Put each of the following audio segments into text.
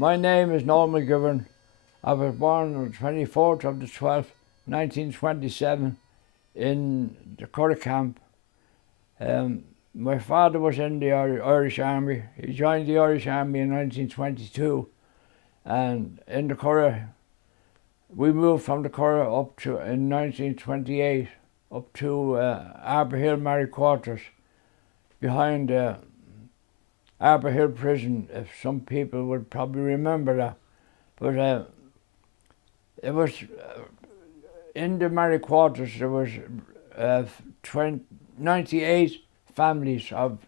My name is Noel MaGivern. I was born on the 24th of the 12th, 1927 in the Curragh Camp. My father was in the Irish Army. He joined the Irish Army in 1922, and in the Curragh, we moved from the Curragh up to, in 1928, up to Arbour Hill Married Quarters, behind Arbour Hill prison, if some people would probably remember that. But it was, in the married quarters, there was 98 families of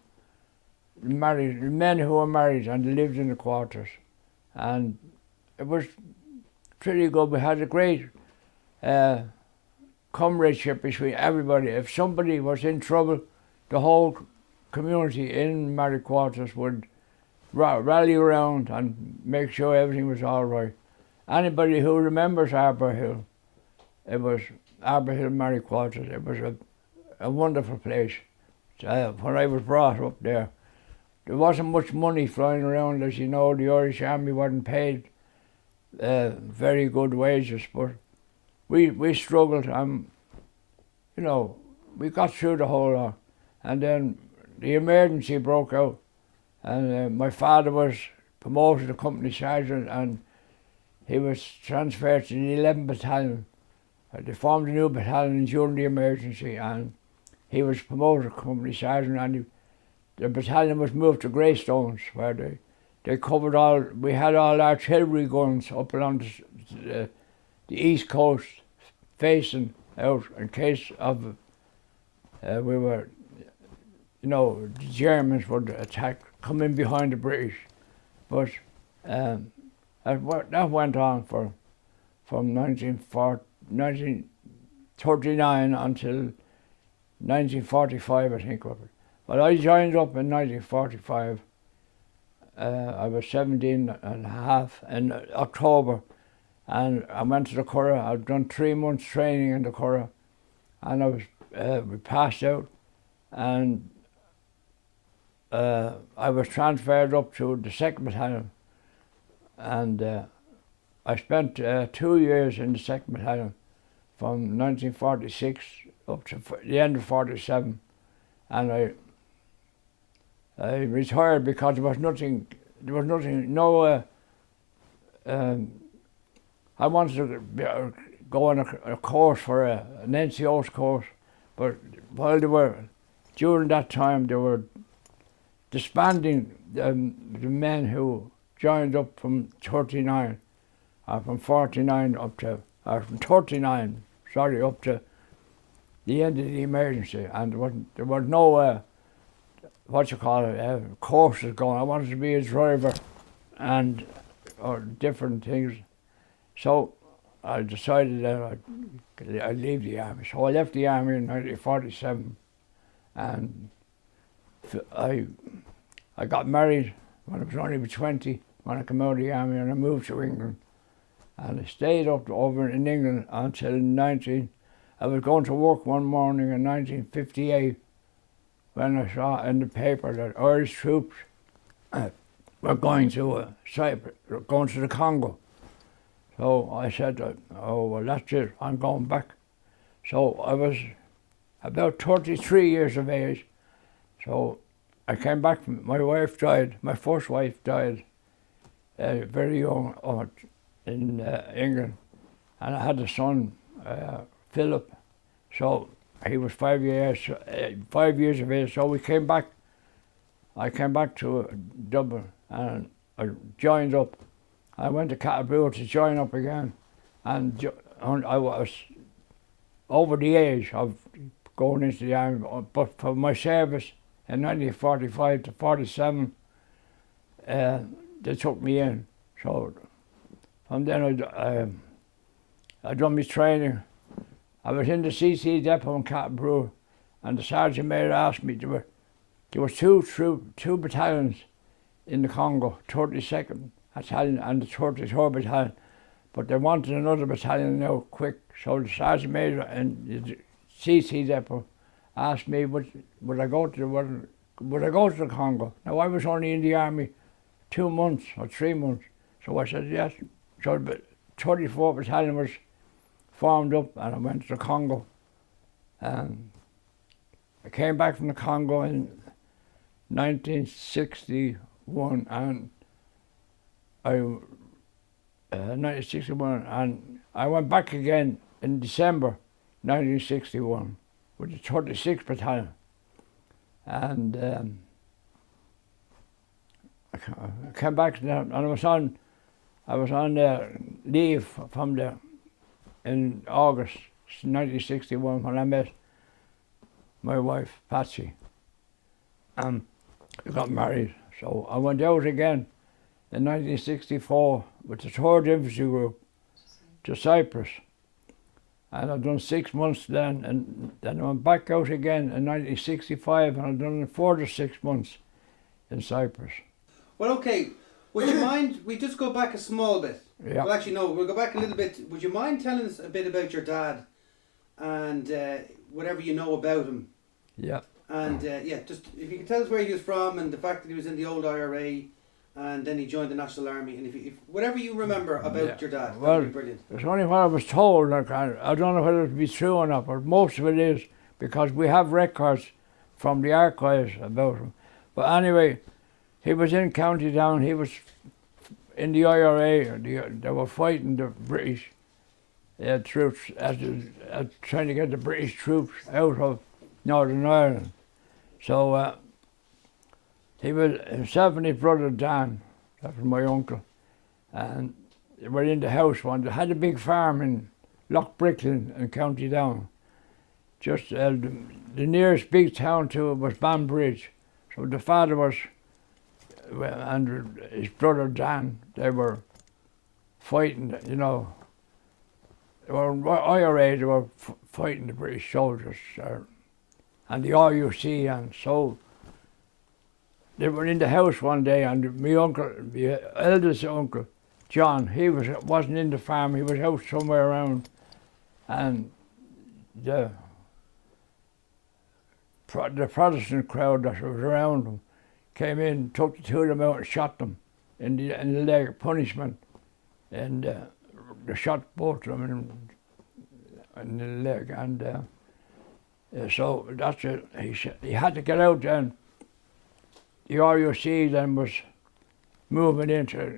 men who were married and lived in the quarters. And it was pretty good. We had a great comradeship between everybody. If somebody was in trouble, the whole community in married quarters would rally around and make sure everything was all right. Anybody who remembers Arbour Hill, it was Arbour Hill Married Quarters. It was a wonderful place. When I was brought up there, there wasn't much money flying around. As you know, the Irish Army wasn't paid very good wages, but we struggled. You know, we got through the whole lot. And then the emergency broke out, and my father was promoted to company sergeant, and he was transferred to the 11th Battalion. They formed a new battalion during the emergency, and he was promoted to company sergeant, and the battalion was moved to Greystones, where they covered all. We had all artillery guns up along the east coast, facing out in case of we were, you know, the Germans would attack, come in behind the British. But that went on from 1939 until 1945, I think. But I joined up in 1945. I was 17 and a half in October, and I went to the Curragh. I'd done 3 months training in the Curragh, and we passed out, and I was transferred up to the 2nd Battalion, and I spent 2 years in the 2nd Battalion from 1946 up to the end of 47, and I retired because there was nothing, I wanted to go on a course for an NCO's course, but while during that time they were disbanding the men who joined up from 39, from 49 up to, from 39, sorry, up to the end of the emergency, and there was no, courses going. I wanted to be a driver or different things. So I decided that I'd leave the army. So I left the army in 1947, and I got married when I was only 20 when I came out of the army, and I moved to England. And I stayed over in England until I was going to work one morning in 1958 when I saw in the paper that Irish troops were going to Cyprus, going to the Congo. So I said, oh, well, that's it, I'm going back. So I was about 33 years of age. So I came back, my wife died, my first wife died very young in England. And I had a son, Philip. So he was 5 years of age. So we came back. I came back to Dublin, and I joined up. I went to Kildare to join up again, and I was over the age of going into the army. But for my service in 1945 to 47, they took me in. So from then I done my training. I was in the CC depot in Kildare, and the sergeant major asked me, there were two battalions in the Congo, 32nd Battalion and the 33rd Battalion, but they wanted another battalion now quick. So the sergeant major in the CC depot asked me, would I go to the Congo? Now I was only in the army 2 months or 3 months, So I said yes. So the 34th Battalion was formed up and I went to the Congo. I came back from the Congo in 1961 and 1961, and I went back again in December 1961 with the 36th Battalion. And I came back to that, and I was on leave from there in August 1961 when I met my wife Patsy. We got married, so I went out again in 1964 with the 3rd Infantry Group to Cyprus, and I've done 6 months then, and then I went back out again in 1965, and I've done a further 6 months in Cyprus. Well, okay. Would you mind, we just go back a small bit? Yeah. Well, actually, no, we'll go back a little bit. Would you mind telling us a bit about your dad and whatever you know about him? Yeah. And just if you could tell us where he was from and the fact that he was in the old IRA and then he joined the National Army, and if whatever you remember about your dad, well, that'd be brilliant. It's only what I was told. Like, I don't know whether it be true or not, but most of it is because we have records from the archives about him. But anyway, he was in County Down. He was in the IRA. They were fighting the British troops, trying to get the British troops out of Northern Ireland. So he was himself and his brother Dan, that was my uncle, and they were in the house one. They had a big farm in Loch Bricklin in County Down. Just the nearest big town to it was Banbridge. So the father was, and his brother Dan, they were fighting, you know. They were IRA, they were fighting the British soldiers and the RUC, and so they were in the house one day, and my uncle, my eldest uncle, John, he wasn't in the farm, he was out somewhere around, and the Protestant crowd that was around him came in, took the two of them out and shot them in the leg, punishment, and they shot both of them in the leg, and so that's it. He had to get out then. The RUC then was moving in to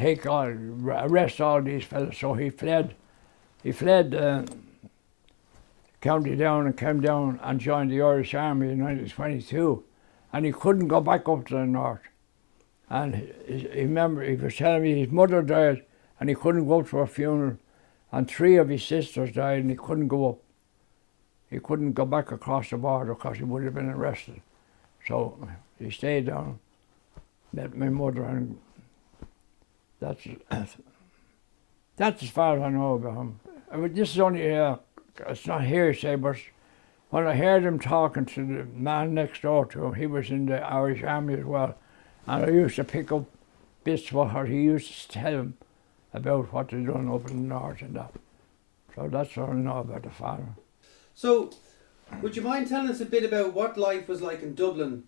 arrest all these fellas, so he fled. He fled County Down and came down and joined the Irish Army in 1922, and he couldn't go back up to the north. And he was telling me his mother died and he couldn't go to her funeral, and 3 of his sisters died and he couldn't go up. He couldn't go back across the border because he would have been arrested. So he stayed down, met my mother, and that's as far as I know about him. I mean, this is only, it's not hearsay, but when I heard him talking to the man next door to him, he was in the Irish Army as well, and I used to pick up bits of what he used to tell him about what they done up in the north and that. So that's all I know about the father. So, would you mind telling us a bit about what life was like in Dublin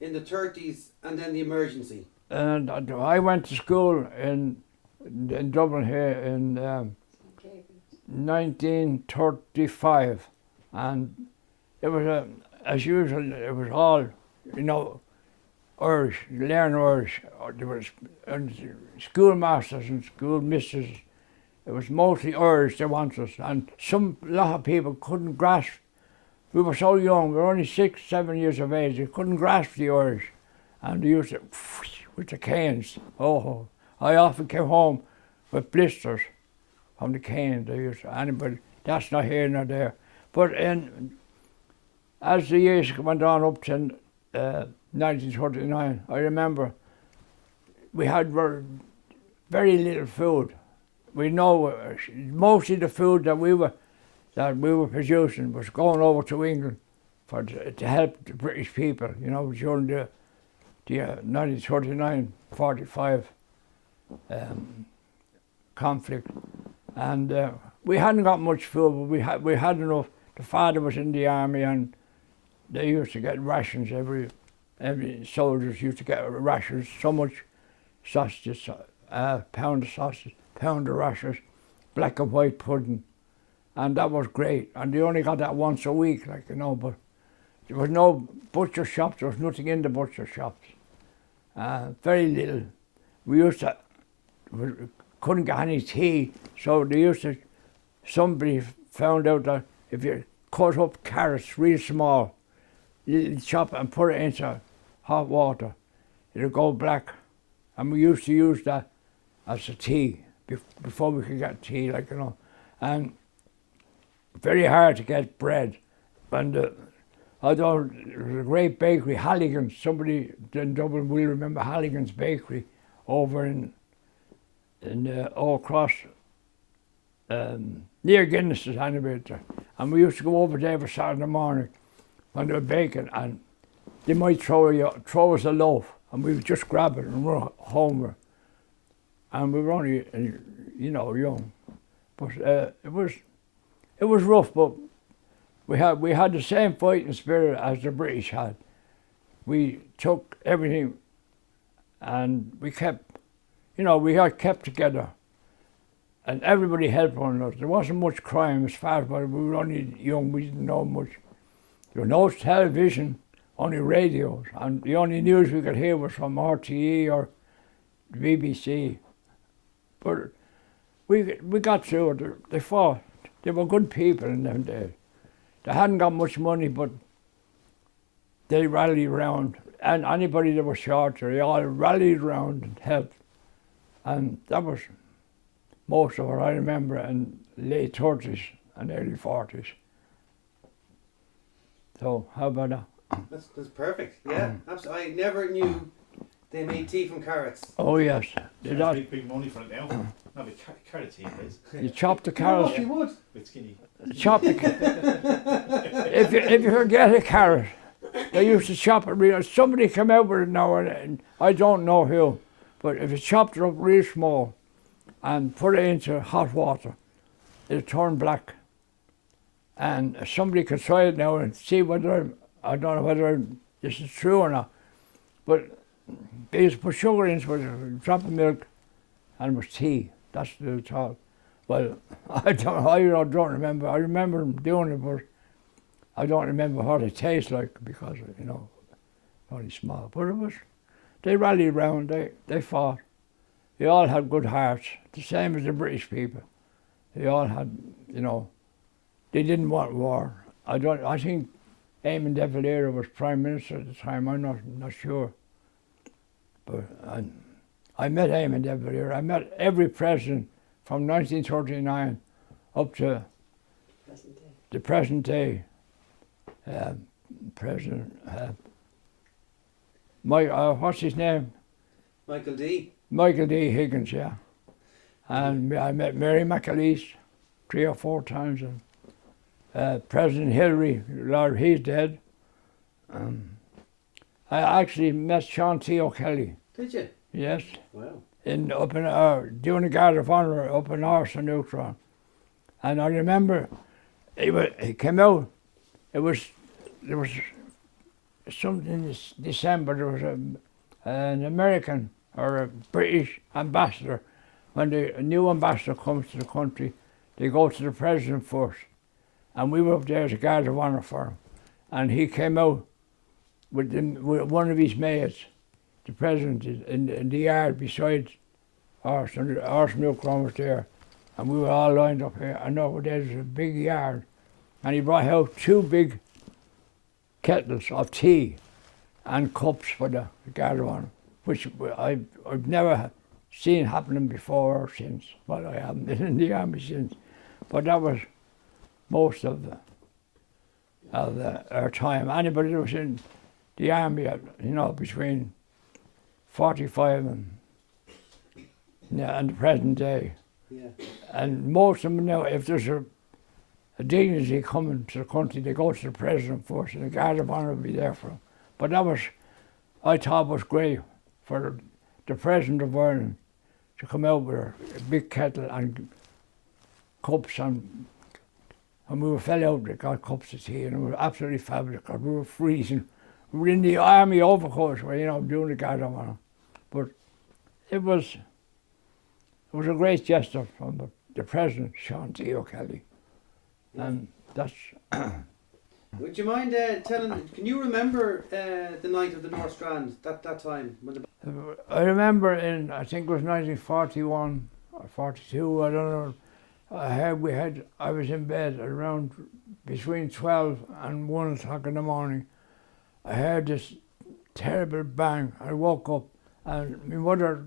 in the 30s and then the emergency? And I went to school in Dublin here in 1935, and it was as usual. It was all, you know, Irish. Learn Irish. There was schoolmasters and schoolmistresses. It was mostly Irish they wanted us, and a lot of people couldn't grasp. We were so young. We were only 6, 7 years of age. They couldn't grasp the Irish, and they used to with the canes. Oh, I often came home with blisters from the cane. They used to, anybody. That's not here nor there. But as the years went on up to 1939, I remember we had very little food. We know mostly the food that we were producing was going over to England to help the British people, you know, during the 1939-45 conflict, and we hadn't got much food, but we had enough. The father was in the army, and they used to get rations. Every soldiers used to get rations, so much sausages pound of sausage, pound of rashers, black and white pudding, and that was great. And they only got that once a week, like, you know, but there was no butcher shops, there was nothing in the butcher shops. Very little. We used to, we couldn't get any tea, so they used to, somebody found out that if you cut up carrots real small, you chop it and put it into hot water, it'll go black. And we used to use that as a tea before we could get tea, like, you know. And very hard to get bread. And although there was a great bakery, Halligan's, somebody in Dublin will remember Halligan's bakery over in all across near Guinness's anyway. And we used to go over there every Saturday morning when they were baking, and they might throw us a loaf, and we would just grab it and run home. And we were only, you know, young, but it was rough. But we had the same fighting spirit as the British had. We took everything, and we kept, you know, we had kept together, and everybody helped one another. There wasn't much crime as far as, but we were only young. We didn't know much. There was no television, only radios, and the only news we could hear was from RTE or the BBC. But we got through it. They fought. They were good people in them days. They hadn't got much money, but they rallied around. And anybody that was short, they all rallied around and helped. And that was most of what I remember in late 30s and early 40s. So how about that? That's perfect. Yeah, absolutely. I never knew they made tea from carrots. Oh yes, big money for it now. Not a carrot tea, please. You chop the carrots. Oh, you would. Bit skinny. Chop the. if you forget a carrot, they used to chop it real. Somebody come out with it now, and I don't know who, but if you chopped it up real small, and put it into hot water, it'll turn black. And somebody could try it now and see whether, I don't know whether this is true or not, but they used to put sugar into it, a drop of milk, and it was tea. That's the talk. Well, I don't remember. I remember them doing it, but I don't remember what it tastes like because, you know, only small. But it was, they rallied around, they fought. They all had good hearts, the same as the British people. They all had, you know, they didn't want war. I think Eamon de Valera was Prime Minister at the time, I'm not sure. But I met Eamon de Valera. I met every president from 1939 up to the present day. President, what's his name? Michael D. Michael D. Higgins, yeah. And I met Mary McAleese 3 or 4 times. And President Hillary, Lord, he's dead. I actually met Sean T. O'Kelly. Did you? Yes. Wow. Up in doing a Guard of Honour up in Arbour. And I remember he came out. There was something in December. There was an American or a British ambassador. When a new ambassador comes to the country, they go to the president first. And we were up there as a Guard of Honour for him. And he came out with one of his mates, the president, in the yard beside us, and our milk run was there. And we were all lined up here. And over there was a big yard. And he brought out 2 big kettles of tea and cups for the Guard of Honour, which I've never seen happening before or since. Well, I haven't been in the army since. But that was most of our time. Anybody that was in the army, you know, between 45 and the present day. Yeah. And most of them now, if there's a dignity coming to the country, they go to the president first, and the Guard of Honour will be there for them. But that was, I thought, was great for the president of Ireland to come out with a big kettle and cups, and we fell out, they got cups of tea, and it was absolutely fabulous because we were freezing. We were in the army overcoats, you know, doing the Guard of Honour. But it was was a great gesture from the President, Sean T. O'Kelly. And that's... Would you mind telling, can you remember the night of the North Strand, that time? When I remember I think it was 1941 or 42, I don't know. I was in bed around between 12 and 1 o'clock in the morning. I heard this terrible bang. I woke up and my mother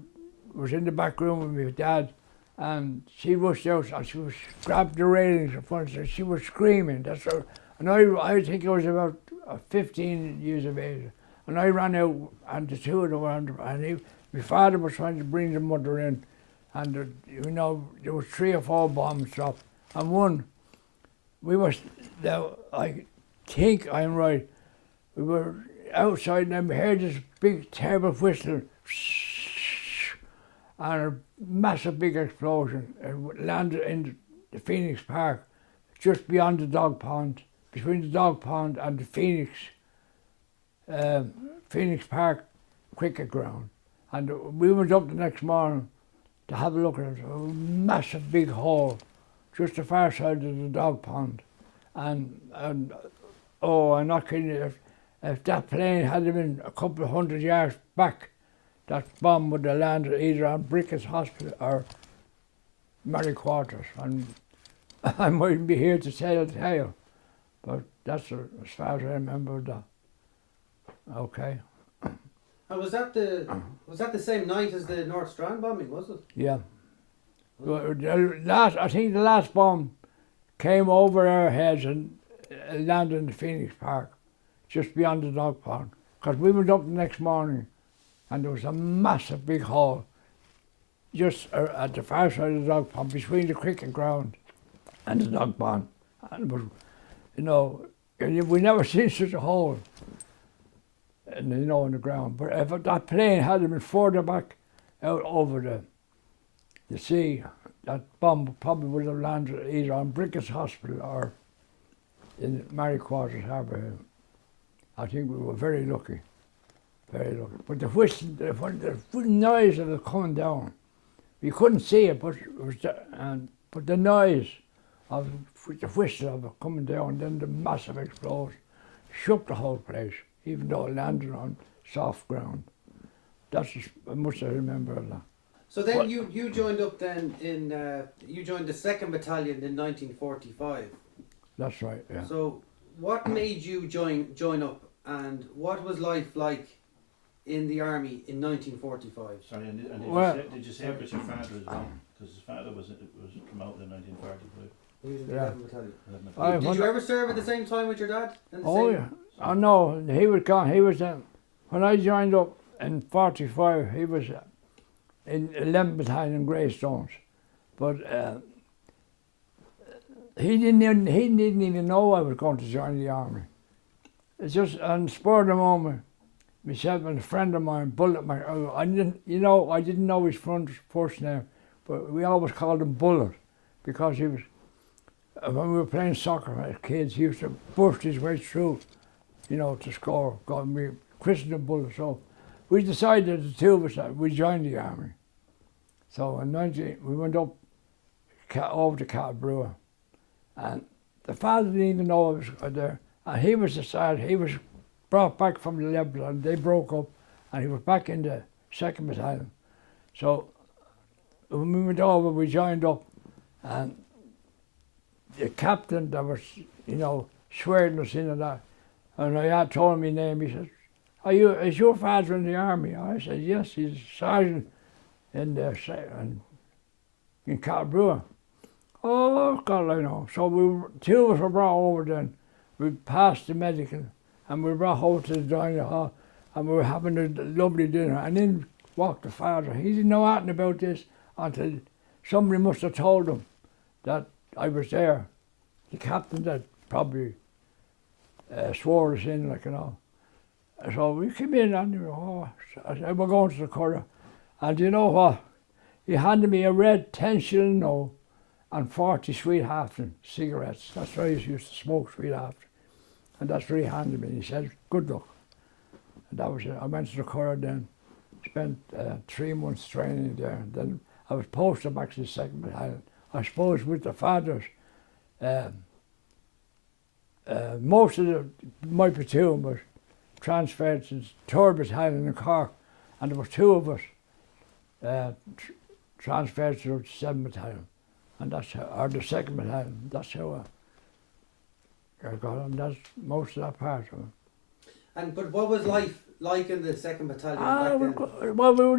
was in the back room with my dad, and she rushed out and she was grabbed the railings in front of her. She was screaming. That's her. And I think I was about 15 years of age. And I ran out, and the two of them were my father was trying to bring the mother in, and there was 3 or 4 bombs dropped. And I think I'm right, we were outside and we heard this big terrible whistle, and a massive big explosion. It landed in the Phoenix Park, just beyond the dog pond, between the dog pond and the Phoenix Park cricket ground. And we went up the next morning to have a look at it. A massive big hole, just the far side of the dog pond. And oh, I'm not kidding you, if that plane had been a couple of 100 yards back, that bomb would have landed either on Brickett's Hospital or Mary Quarters. And I mightn't be here to tell the tale, but that's as far as I remember that. Okay. And was that the same night as the North Strand bombing, was it? Yeah. Well, I think the last bomb came over our heads and landed in the Phoenix Park, just beyond the dog pond. Because we went up the next morning and there was a massive big hole just at the far side of the dog pond, between the cricket ground and the dog pond. And it was, we never seen such a hole in the ground. But if that plane had been further back out over the sea, that bomb probably would have landed either on Brickett's Hospital or in Mary Quarters, Arbour Hill. I think we were very lucky, very lucky. But the whistle, the noise of it coming down, we couldn't see it, but it was but the noise of the whistle of it coming down, then the massive explosion shook the whole place, even though it landed on soft ground. That's as much as I remember of that. So then you joined up then you joined the 2nd Battalion in 1945. That's right, yeah. So what made you join up, and what was life like in the army in 1945? Sorry, and did you say about your father as well? Because his father was promoted in 1945. He was in the Yeah. 11th Battalion. Did you ever serve at the same time with your dad? Oh yeah. Oh no, he was gone. He was when I joined up in 45. He was in 11th Battalion Greystones, but he didn't even know I was going to join the army. It's just on the spur of the moment. Myself and a friend of mine, Bullet. I didn't know his first name, but we always called him Bullet because he was. When we were playing soccer as kids, he used to burst his way through, to score. We christened him Bullet. So we decided, the two of us, that we joined the army. So in we went up over to Kildare, and the father didn't even know I was there. And he was he was brought back from the 11th, and they broke up, and he was back in the 2nd Battalion. So when we went over, we joined up, and the captain that was, swearing us in and that, and I had told him my name. He said, is your father in the army? I said, yes, he's a sergeant in Kildare. Oh, God, I know. So two of us were brought over then. We passed the medical, and we were brought over to the dining hall, and we were having a lovely dinner. And in walked the father. He didn't know anything about this until somebody must have told him that I was there. The captain that probably swore us in, So we came in and I said, we're going to the Curragh. And you know what? He handed me a red 10-shilling note and 40 Sweet Afton cigarettes. That's why I used to smoke Sweet Afton. And that's what he handed me. He said, good luck. And that was it. I went to the Curragh then, spent 3 months training there. Then I was posted back to the 2nd Battalion. I suppose with the fathers, most of my platoon was transferred to the 3rd Battalion in Cork, and there was 2 of us transferred to the 7th Battalion, and that's how, or the 2nd Battalion. That's how I got on. That's most of that part of it. And but what was life like in the 2nd Battalion back then? Well, we were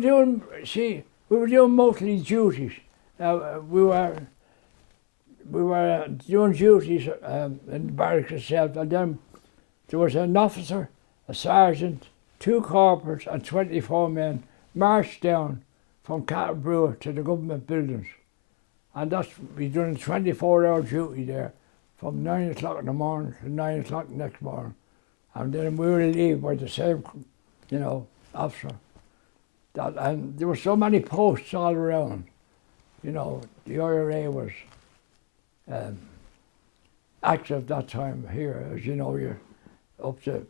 doing mostly duties. We were doing duties in the barracks itself, and then there was an officer, a sergeant, 2 corporals, and 24 men marched down from Kildare to the government buildings, and we done a 24-hour duty there, from 9 o'clock in the morning to 9 o'clock the next morning, and then we were relieved by the same, officer. And there were so many posts all around. The IRA was active that time here, as you know, you're up to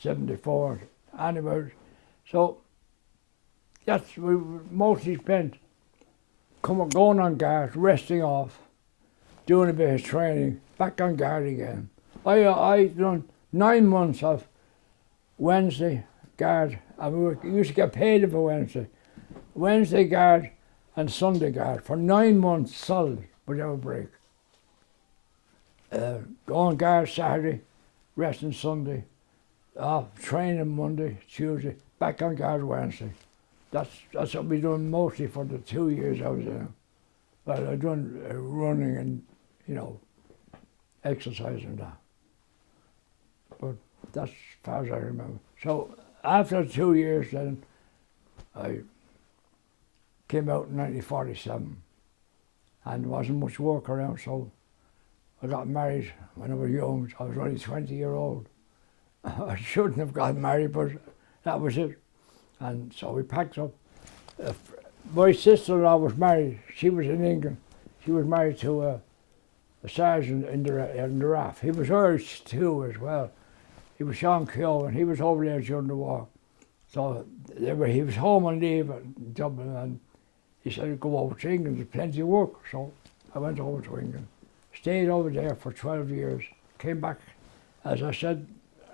74 animals. So we mostly spent going on guard, resting off, doing a bit of training, back on guard again. I done 9 months of Wednesday guard, and we used to get paid for Wednesday guard and Sunday guard for 9 months solid without a break. Go on guard Saturday, resting Sunday, off training Monday, Tuesday, back on guard Wednesday. That's what we done mostly for the 2 years I was there. But I done running and exercise and that. But that's as far as I remember. So after 2 years then, I came out in 1947, and there wasn't much work around, so I got married when I was young. I was only 20-year-old. I shouldn't have got married, but that was it. And so we packed up. My sister-in-law was married. She was in England. She was married to a sergeant in the RAF. He was Irish too as well. He was Sean Keogh, and he was over there during the war. So he was home on leave in Dublin, and he said, go over to England, there's plenty of work. So I went over to England, stayed over there for 12 years, came back. As I said,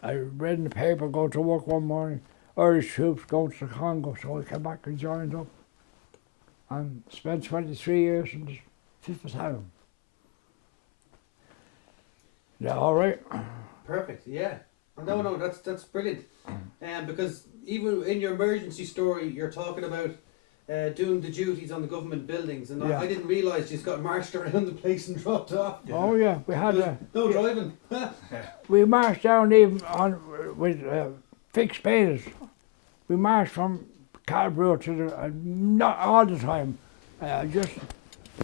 I read in the paper, going to work one morning, Irish troops going to the Congo, so I came back and joined up and spent 23 years in the 5th Battalion. Yeah, all right. Perfect, yeah. No, that's brilliant. Because even in your emergency story, you're talking about doing the duties on the government buildings, and I didn't realise you just got marched around the place and dropped off. Yeah. Oh yeah, we had no driving. We marched down even with fixed paces. We marched from Kildare to the not all the time. Just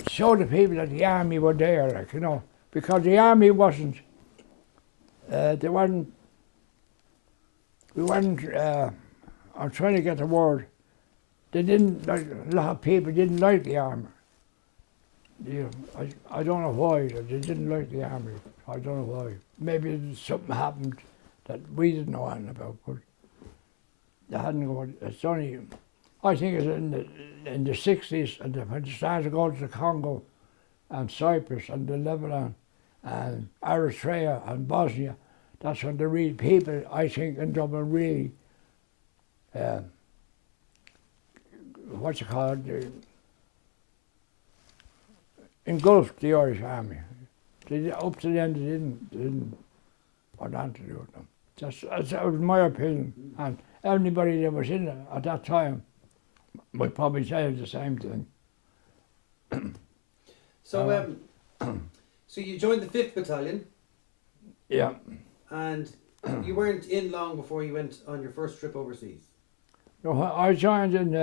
show the people that the army were there, because the army wasn't. We weren't. I'm trying to get the word. They didn't like, a lot of people didn't like the army. I don't know why they didn't like the army. I don't know why. Maybe something happened that we didn't know anything about, but they hadn't gone. It's only, I think it's in the 60s, and when they started going to the Congo and Cyprus and the Lebanon and Eritrea and Bosnia, that's when the real people, I think, in Dublin really engulfed the Irish army. Up to the end, they didn't want anything to do with them. That was my opinion. And anybody that was in it at that time would probably say the same thing. So, so you joined the 5th Battalion. Yeah. And you weren't in long before you went on your first trip overseas. No, I joined in.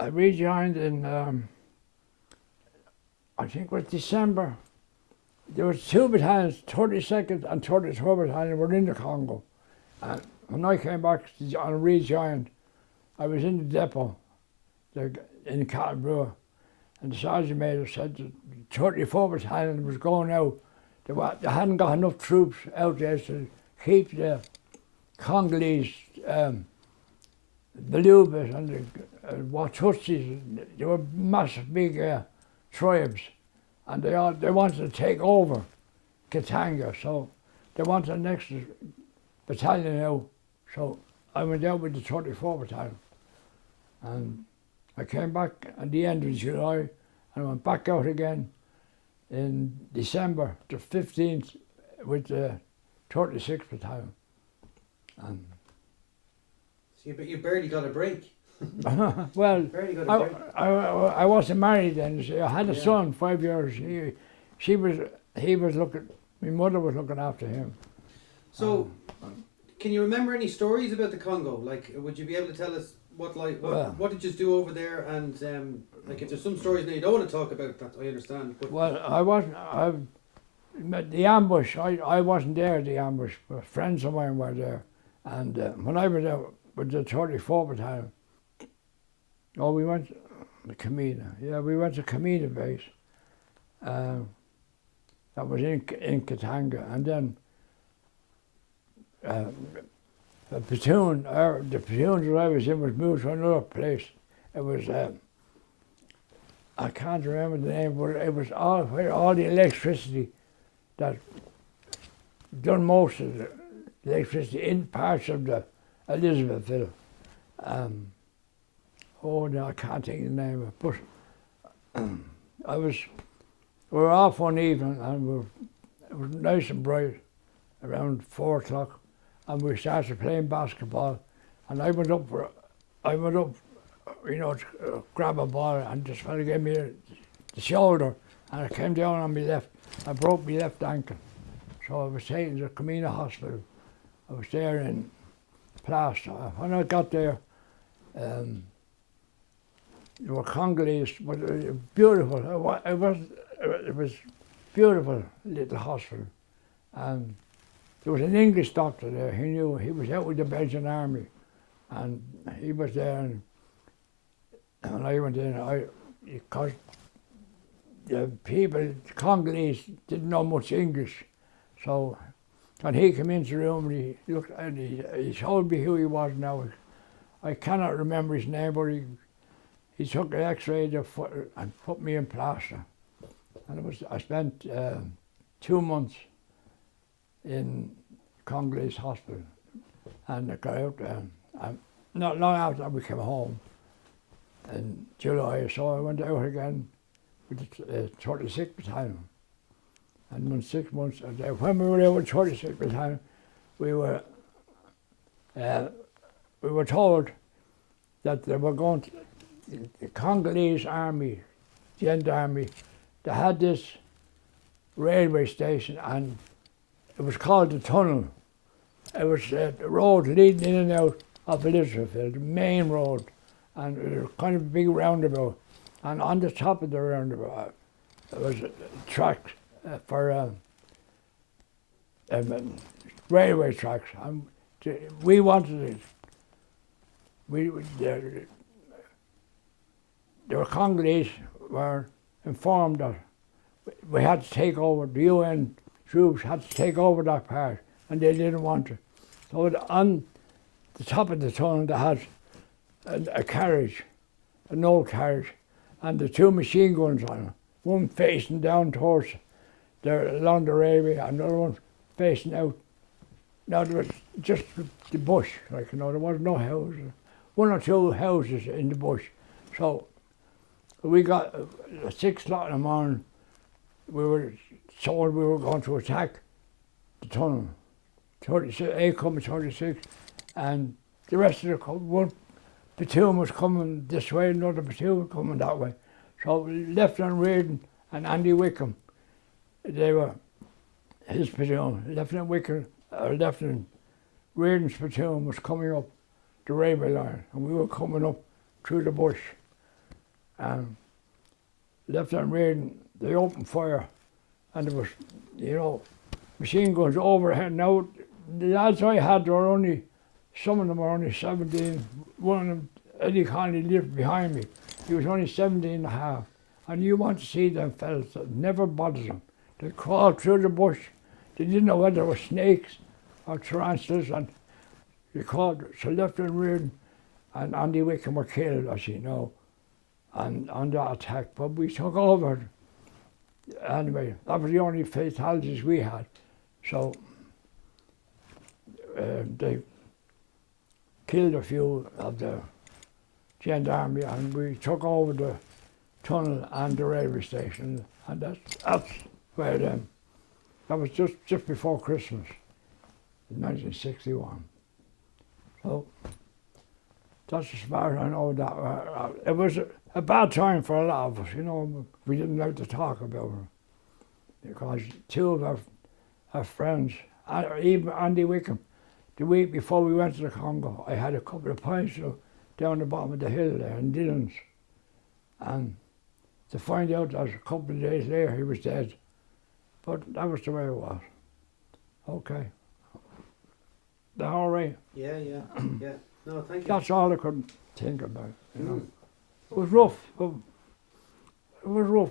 I rejoined in. I think it was December. There was 2 battalions, 32nd and 33rd Battalion, were in the Congo. And when I came back and rejoined, I was in the depot in Kildare, and the sergeant major said the 34th Battalion was going out. They hadn't got enough troops out there to keep the Congolese the Lubas and the Watutsis, they were massive big tribes, and they wanted to take over Katanga, so they wanted the next battalion out. So I went out with the 34 Battalion, and I came back at the end of July, and I went back out again in December the 15th with the 36 Battalion. And So you barely got a break. well, Barely got a break. I wasn't married then. So I had a son, 5 years. He was looking. My mother was looking after him. So, can you remember any stories about the Congo? Like, would you be able to tell us what did you do over there? And like, if there's some stories that you don't want to talk about, that I understand. But Well, I wasn't. The ambush. I wasn't there at the ambush, but friends of mine were there. And when I was out with the 34 Battalion, we went to Kamina. Yeah, we went to Kamina base. That was in Katanga, and then the platoon that I was in was moved to another place. It was I can't remember the name, but it was where all the electricity that done most of the electricity in parts of the Elizabethville. No, I can't think of the name of it, but we were off one evening, and it was nice and bright, around 4 o'clock, and we started playing basketball, and I went up, to grab a ball, and this fella gave me the shoulder, and I came down on my left. I broke my left ankle, so I was taken to the Kamina Hospital. I was there in plaster. When I got there, there were Congolese, but beautiful. It was beautiful little hospital, and there was an English doctor there. He was out with the Belgian army, and he was there. And I went in. Because the Congolese didn't know much English, so when he came into the room, and he looked and he told me who he was. Now I cannot remember his name, but he took an X-ray of the foot and put me in plaster. And I spent 2 months in Congolese hospital, and I got out there. And not long after that, we came home in July, so I went out again with the 36 Battalion. And when 6 months, when we were there with 36 Battalion, we were told that they were going to, the Congolese army, the End Army, they had this railway station, and it was called the Tunnel. It was the road leading in and out of Elizabethville, the main road, and it was kind of a big roundabout. And on the top of the roundabout, there was tracks for railway tracks. And we wanted it. The Congolese were informed that we had to take over, the UN troops had to take over that part, and they didn't want it. So on the top of the tunnel they had a carriage, an old carriage, and the 2 machine guns on it, one facing down towards along the railway, and another one facing out. Now there was just the bush, there was no houses, 1 or 2 houses in the bush. So we got at 6 o'clock in the morning, we were told we were going to attack the tunnel. 36, A coming 36, and the rest of one platoon was coming this way, another platoon was coming that way. So Lieutenant Reardon and Andy Wickham, they were his platoon. Lieutenant Reardon's platoon was coming up the railway line, and we were coming up through the bush. Lieutenant Reardon, they opened fire, and there was, machine guns overhead. Now, the lads I had were some of them were only 17. One of them, Eddie Conley, lived behind me. He was only 17 and a half. And you want to see them fellas, that never bothered them. They crawled through the bush. They didn't know whether there were snakes or tarantulas, and they crawled. So Lieutenant Reardon and Andy Wickham were killed, as you know, and on that attack. But we took over. Anyway, that was the only fatalities we had. So they killed a few of the gendarmerie, and we took over the tunnel and the railway station, and that's where that was just before Christmas in 1961. So that's as far as I know that. It was a bad time for a lot of us, you know. We didn't like to talk about it because two of our friends, even Andy Wickham, the week before we went to the Congo, I had a couple of pints down the bottom of the hill there in Dillon's, and to find out that a couple of days later he was dead. But that was the way it was. Okay. That all right? Yeah, yeah, yeah. No, thank you. That's all I could think about. You know. It was rough.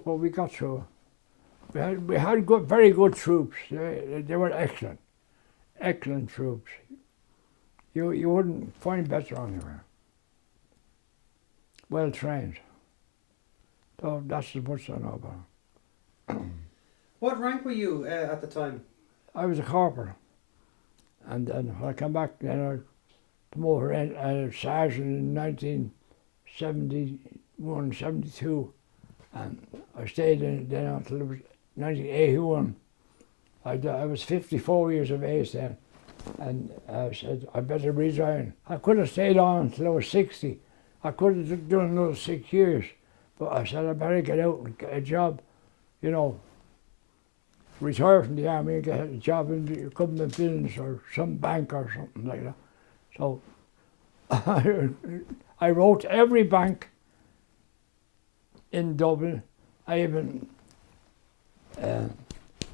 But we got through it. We had very good troops. They were excellent. Excellent troops. You wouldn't find better anywhere. Well trained. So that's as much as I know about it. What rank were you at the time? I was a corporal. And then when I came back, then I promoted a sergeant in 1971, 72. And I stayed in it then until it was 1981. I was 54 years of age then. And I said, I better resign. I could have stayed on until I was 60. I could have done another 6 years. But I said, I better get out and get a job, you know, retire from the army and get a job in the government business or some bank or something like that. So I wrote to every bank in Dublin. I even,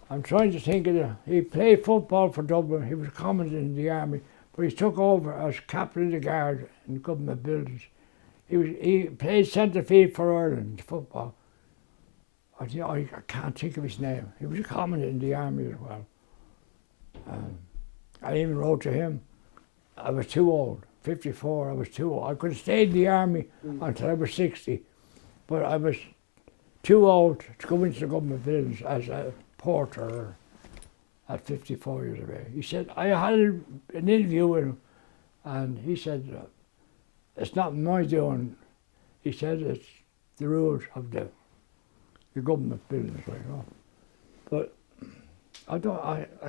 I'm trying to think of he played football for Dublin. He was commandant in the army, but he took over as captain of the guard in government buildings. He played centre field for Ireland football. I can't think of his name. He was a commandant in the army as well. I even wrote to him. I was too old, 54, I was too old. I could have stayed in the army until I was 60, but I was too old to go into the government buildings as a porter at 54 years of age. He said, I had an interview with him, and he said, it's not my doing. He said, it's the rules of the government buildings, like that. But I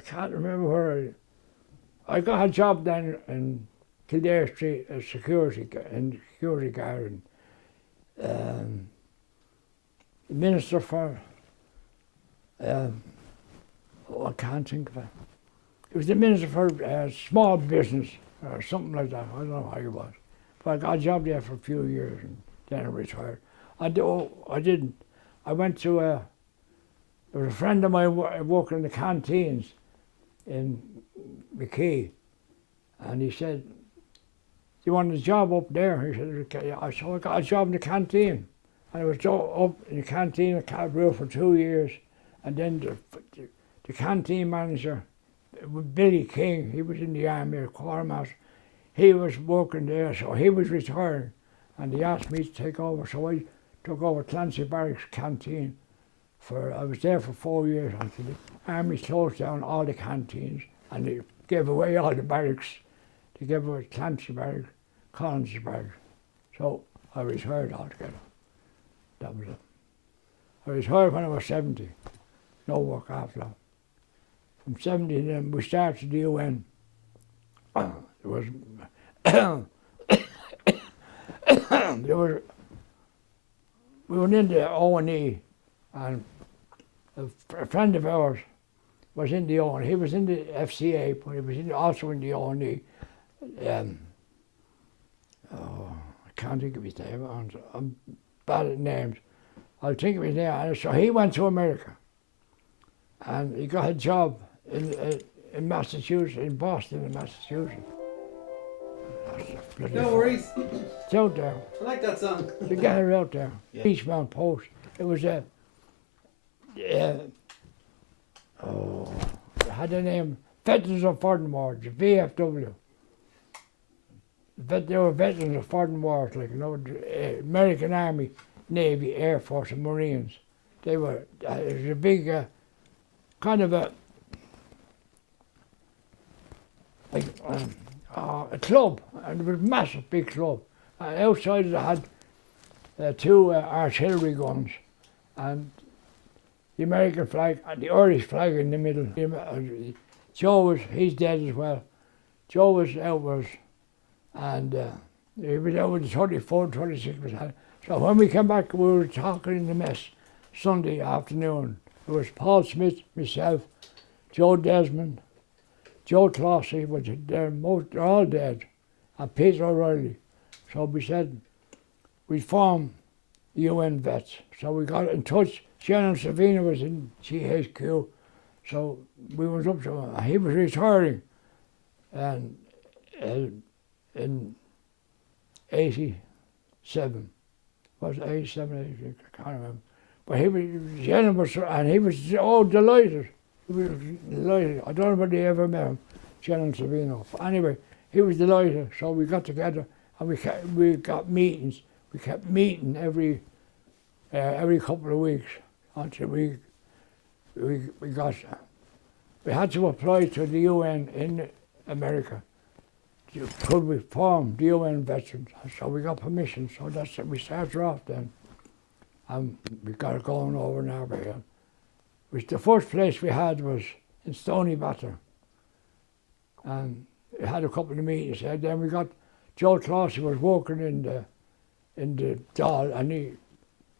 can't remember where I got a job then in Kildare Street as security guard. And the minister for I can't think of it. It was the minister for small business or something like that. I don't know how he was, but I got a job there for a few years and then I retired. I didn't. I went to there was a friend of mine working in the canteens in McKee, and he said, "Do you want a job up there?" He said, "Okay." So I got a job in the canteen, and I was up in the canteen at Calgary for 2 years, and then the canteen manager, Billy King, he was in the army, a quartermaster. He was working there, so he was retiring, and he asked me to take over. So I took over Clancy Barracks canteen. I was there for 4 years until the army closed down all the canteens and they gave away all the barracks. They gave away Clancy Barracks, Collins Barracks. So I retired altogether. That was it. I retired when I was 70. No work after that. From 70 then we started the UN. There was we went into ONE, and a friend of ours was in the ONE. He was in the FCA, but he was also in the ONE. I can't think of his name. I'm bad at names. I'll think of his name. And so he went to America, and he got a job in Massachusetts, in Boston, in Massachusetts. No worries. It's out there. I like that song. You get it out there. Yeah. Eastbound Post. It was it had the name Veterans of Furthermore, the VFW. they were veterans of foreign wars, like, you know, the American Army, Navy, Air Force, and Marines. They were, it was a big, kind of like a club, and it was a massive, big club. And outside it had 2 artillery guns, and the American flag and the Irish flag in the middle. Joe he's dead as well. Joe was out with us, and he was out with the 34, 26%. So when we came back, we were talking in the mess Sunday afternoon. It was Paul Smith, myself, Joe Desmond, Joe Clossy, which they're all dead, and Peter O'Reilly. So we said we'd form UN vets. So we got in touch. Shannon Savina was in GHQ, so we went up to him. He was retiring, and in 87, was it 87, 86, I can't remember. But Shannon was, and he was delighted. He was delighted. I don't know whether he ever met him, Shannon Savino. Anyway, he was delighted. So we got together and we got meetings. We kept meeting every couple of weeks until we had to apply to the UN in America. Could we form the UN veterans? So we got permission. So that's it. We started off then. And we got it going over in Arbour Hill. Which the first place we had was in Stony Batter. And we had a couple of meetings there. Then we got Joe Clossy was working in the Dáil, and he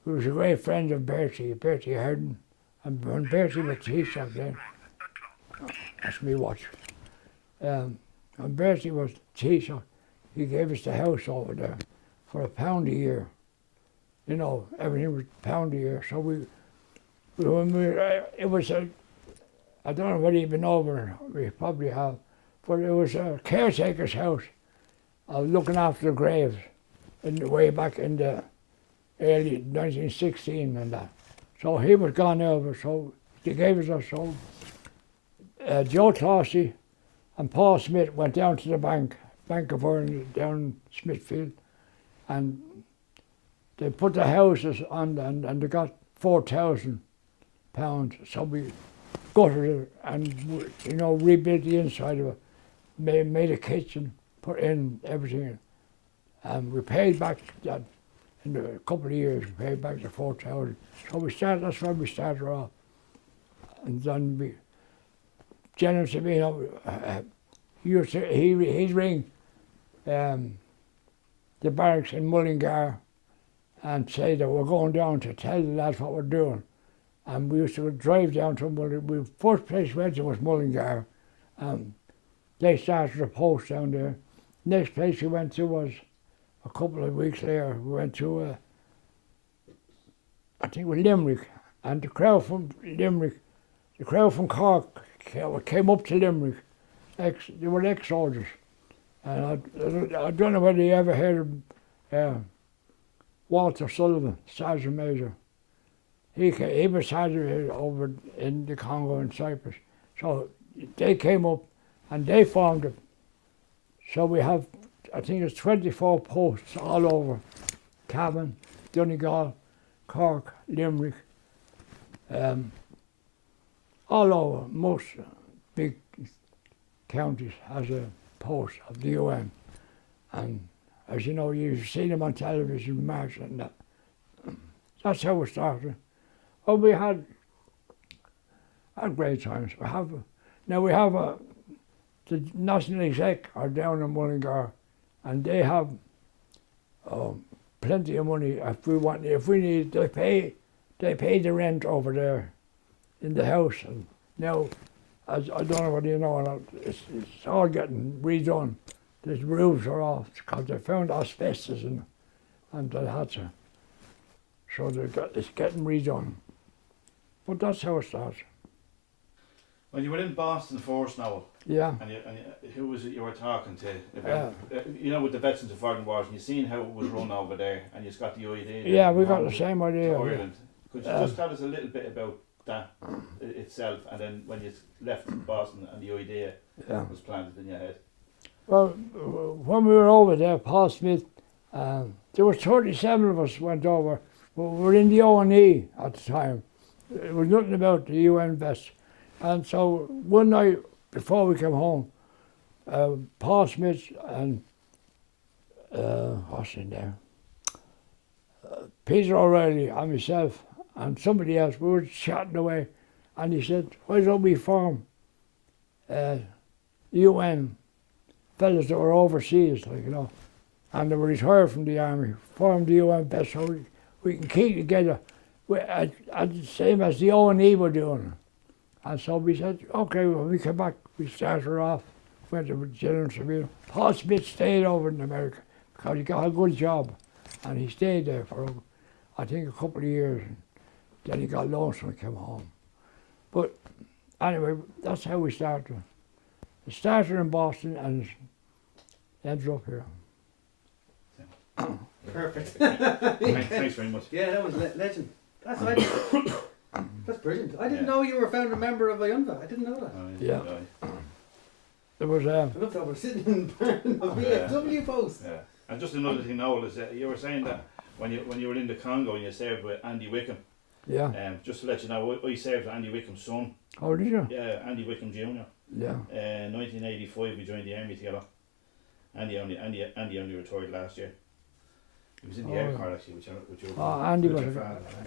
was a great friend of Bertie hÉireann. And when Bertie was Taoiseach then, that's me watch. When Bertie was Taoiseach, he gave us the house over there for £1 a year. You know, everything was £1 a year. So it was I don't know whether you've been over, we probably have, but it was a caretaker's house of looking after the graves way back in the early 1916 and that. So he was gone over, so they gave us a so Joe Clossy and Paul Smith went down to the Bank of Ireland down in Smithfield, and they put the houses on and they got £4,000. So we gutted it and, you know, rebuilt the inside of it, made a kitchen, put in everything, and we paid back that in a couple of years. We paid back the 4,000. So that's where we started off, and then General Sabino, he'd ring the barracks in Mullingar and say that we're going down to tell the lads what we're doing. And we used to drive down to Mullingar. The first place we went to was Mullingar. They started a post down there. Next place we went to was a couple of weeks later. We went to, I think it was Limerick. And the crowd from Limerick, the crowd from Cork came up to Limerick. They were ex-soldiers. And I don't know whether you ever heard of Walter Sullivan, Sergeant Major. He was sergeant over in the Congo and Cyprus. So they came up and they formed it. So we have, I think it's 24 posts all over. Cavan, Donegal, Cork, Limerick, all over. Most big counties has a post of the UN. And as you know, you've seen them on television, march and that. That's how we started. Oh, we had great times. We have the National Exec are down in Mullingar, and they have plenty of money if we need. They pay the rent over there in the house, and now I don't know whether you know, it's all getting redone. The roofs are off because they found asbestos and they had to. So it's getting redone. But that's how it starts. When you were in Boston Force now, yeah, and who was it you were talking to about, you know, with the veterans of foreign wars, and you seen how it was run over there, and you got the idea. Yeah, we got the same idea. Ireland. Could you just tell us a little bit about that itself, and then when you left Boston and the idea was planted in your head? Well, when we were over there, Paul Smith, there were 37 of us went over. We were in the ONE at the time. There was nothing about the UN vest. And so one night before we came home, Paul Smith and what's his name? Peter O'Reilly and myself and somebody else, we were chatting away, and he said, why don't we form UN fellas that were overseas, like, you know, and they were retired from the army, formed the UN best so we can keep together at the same as the ONE were doing. And so we said, okay, when we came back, we started off, went to General Seville. Paul Smith stayed over in America because he got a good job, and he stayed there for, I think, a couple of years. And then he got lonesome and came home. But anyway, that's how we started. It started in Boston and ended up here. Perfect. Thanks very much. Yeah, that was legend. That's brilliant. I didn't know you were a founder member of IUNFA. I didn't know that. Yeah. There was I looked over sitting in a VFW post. Yeah. And just another thing, Noel, is you were saying that when you were in the Congo and you served with Andy Wickham. Yeah. Just to let you know, I served with Andy Wickham's son. Oh, did you? Yeah, Andy Wickham Jr. Yeah. 1985 we joined the army together. Andy only retired last year. He was in the Air Corps actually, which Andy was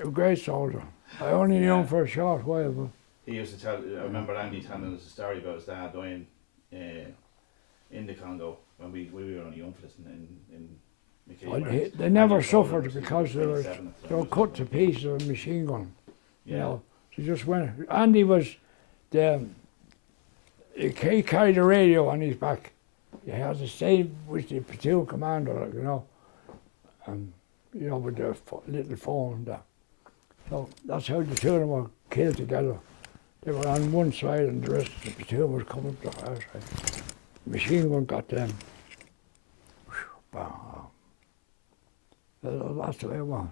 a great soldier. I only knew him for a short while, but he used to tell. I remember Andy telling us a story about his dad dying in the Congo when we were on the young fellas in McKay. They never suffered because they were cut to pieces of a machine gun. You know, they just went. Andy was he carried a radio on his back. He had to stay with the platoon commander, you know, and you know, with the little phone and that. So that's how the two of them were killed together. They were on one side and the rest of the platoon was coming up the other side. The machine gun got them. That's the way it was.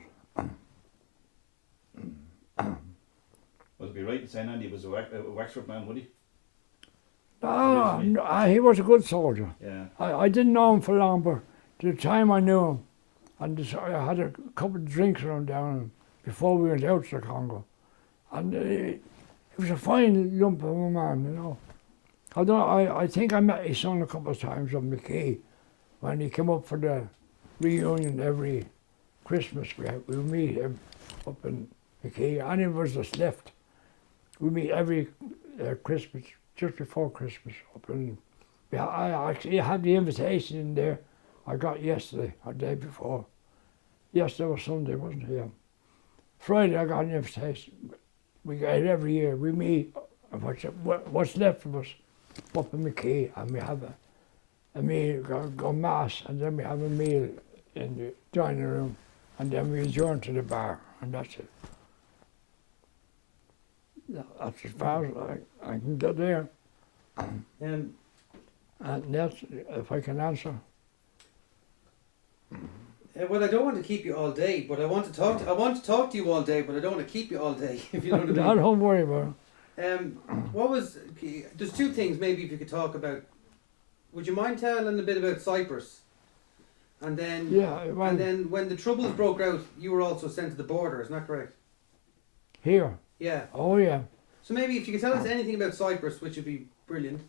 Would it be right in saying Andy was a Wexford man, would he? No, he was a good soldier. Yeah. I didn't know him for long, but the time I knew him, and I had a couple of drinks around down before we went out to the Congo. And he was a fine lump of a man, you know. I think I met his son a couple of times on McKay when he came up for the reunion every Christmas. We would meet him up in McKay. Any of us that's left, we meet every Christmas, just before Christmas. Up in, I actually had the invitation in there. I got yesterday, or the day before. Yesterday was Sunday, wasn't it? Yeah. Friday I got an invitation. We get it every year. We meet, what's left of us, up in McKay, and we have a meal, go mass, and then we have a meal in the dining room, and then we adjourn to the bar, and that's it. That's as far as I can get there. And that's, if I can answer. Well, I don't want to keep you all day, but I want to talk. I want to talk to you all day, but I don't want to keep you all day. If you know what I mean. Don't worry about it. What was? There's two things maybe if you could talk about. Would you mind telling a bit about Cyprus? And then, and then when the troubles broke out, you were also sent to the border. Isn't that correct? Here. Yeah. Oh yeah. So maybe if you could tell us anything about Cyprus, which would be brilliant.